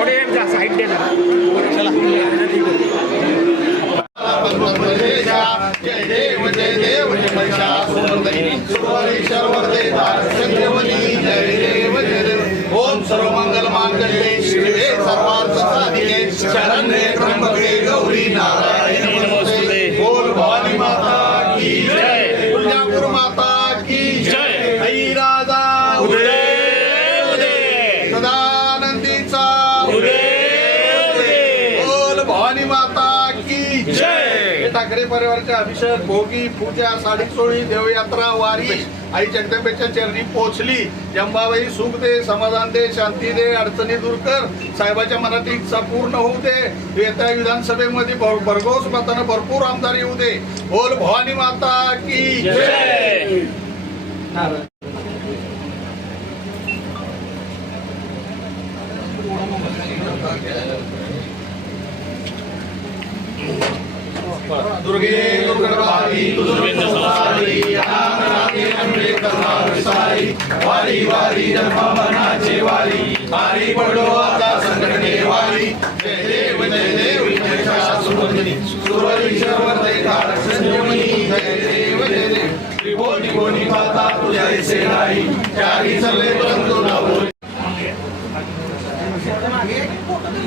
थोडे साईड दे जरा जय देव जय देव जय महिषासुरमर्दिनी सुरेश्वर वरदे भारतचंद्रवली जय देव जय देव ओम सर्व मंगल मांगल्ये शिवे सर्वार्थ साधिके शरण्ये त्र्यंबके गौरी नारायण नमस्ते बोल भवानी माता की जय तुळजापूर माता की जय आई राजा उदय. सदानंदीचा भवानी माता की जय! ठाकरे परिवाराच्या अभिषेक भोगी पूजा साडी चोळी देवयात्रा वारी आई जगदंबेच्या चरणी पोचली. जंबाबाई सुख दे समाधान दे शांती दे अडचणी दूर कर. साहेबाच्या मनाची इच्छा पूर्ण होऊ दे. येत्या विधानसभेमध्ये भर- भरघोस मतानं भरपूर आमदार येऊ दे. बोल भवानी माता की जय! दुर्गे दुर्गणवारी दुर्वेंद्र संसारी अनाथनाथी अंबे करुणा विसारी वारी वारी जन्ममनाचे वारी वारी पडो आता संकटने वारी. जय देव जय देव जय शासुमर्दिनी सुरवीश्वर शर्वते तारक संजीवनी जय देव जय देव. त्रिभुवनी कोणी पाता तुझ्या इसे नाही चारी सरले परंतु न बोल